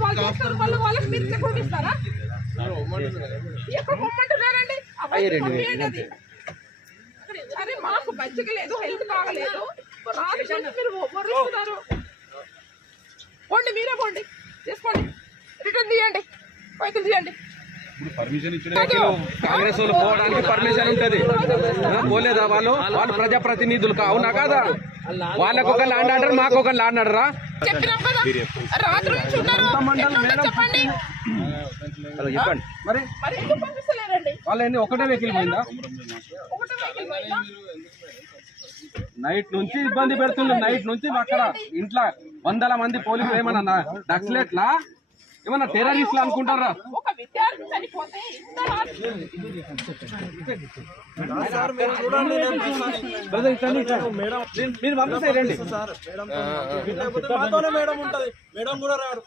పని వాళ్ళు చేస్తారు వాళ్ళు వాళ్ళకి మీరు సెక్యూరిటీ ఇస్తారా? ఎక్కడ పొమ్మంటున్నారండి? ఆ బస్సు పంపియండి అది. అరే మాకు బజ్జకి లేదు హెల్త్ బాగలేదు. రాత్రి నుంచి మీరు వరుస్తున్నారు. పోండి మీరే పోండి. తీసుకోండి రిటర్న్ తీయండి. వెహికల్ తీయండి. పర్మిషన్. కాంగ్రెస్ వాళ్ళు పోవడానికి పర్మిషన్ ఉంటది. పోలేదా వాళ్ళు? వాళ్ళు ప్రజాప్రతినిధులు అవునా కాదా? వాళ్ళకు ఒక ల్యాండ్ ఆర్డర్ మాకు ఒక ల్యాండ్ ఆర్డరా చెప్పినాం కదా? రాత్రి నుంచి ఉన్నారు. ఎట్లుందో చెప్పండి. చెప్పండి. మరి పంపిస్తలేరండి? వాళ్ళు ఒకటే వెహికల్ పోయిందా? నైట్ నుంచి ఇబ్బంది పెడుతుండ్రు. నైట్ నుంచి అక్కడ ఇంట్లో వందల మంది పోలీసులు ఏమన్నా నక్సలెట్లా? ఏమన్నా టెర్రరిస్ట్లు అనుకుంటారా? మీరు లేకపోతే మేడం ఉంటది. మేడం కూడా రారు.